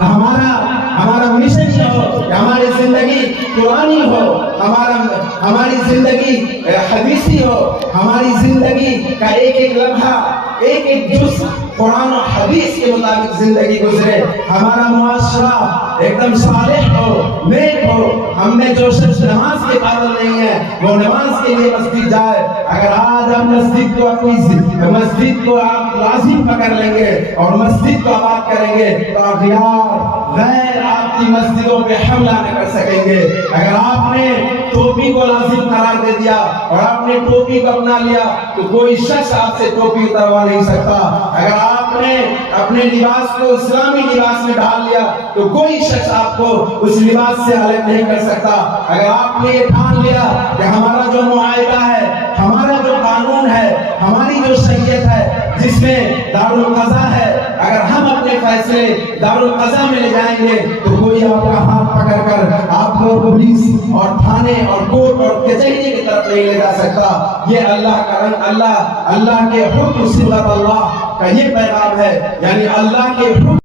ہمارا مشن یہ ہو کہ ہماری زندگی قرآنی ہو، ہماری زندگی حدیثی ہو، ہماری زندگی کا ایک ایک لمحہ، ایک ایک جز قرآن و حدیث کے مطابق زندگی گزرے، ہمارا معاشرہ ایک دم صالح ہو، نیک ہو۔ ہم میں جو شخص نماز کے قابل نہیں ہے وہ نماز کے لیے مسجد جائے۔ اگر آج ہم مسجد کو آپ لازم پکڑ لیں گے اور مسجد کو آباد کریں گے تو غیر آپ کی مسجدوں پہ حملہ نہ کر سکیں گے۔ اگر آپ نے ٹوپی کو لازم قرار دے دیا اور آپ نے ٹوپی کو اپنا لیا تو کوئی شخص آپ سے ٹوپی اتروا نہیں سکتا۔ اگر آپ نے اپنے لباس کو اسلامی لباس میں ڈال لیا تو کوئی شخص آپ کو اس لباس سے الگ نہیں کر سکتا۔ اگر آپ نے یہ ٹھان لیا کہ ہمارا جو معاہدہ ہے، ہمارا جو قانون ہے، ہماری جو شریعت ہے جس میں دارالقضا ہے، اگر ہم اپنے فیصلے دارالقضا میں لے جائیں گے تو کوئی آپ کا ہاتھ پکڑ کر آپ کو پولیس اور تھانے اور کورٹ اور کچہری کی طرف نہیں لے جا سکتا۔ یہ اللہ کا رنگ، اللہ کے حکم صبغت اللہ کا یہ پیغام ہے، یعنی اللہ کے حکم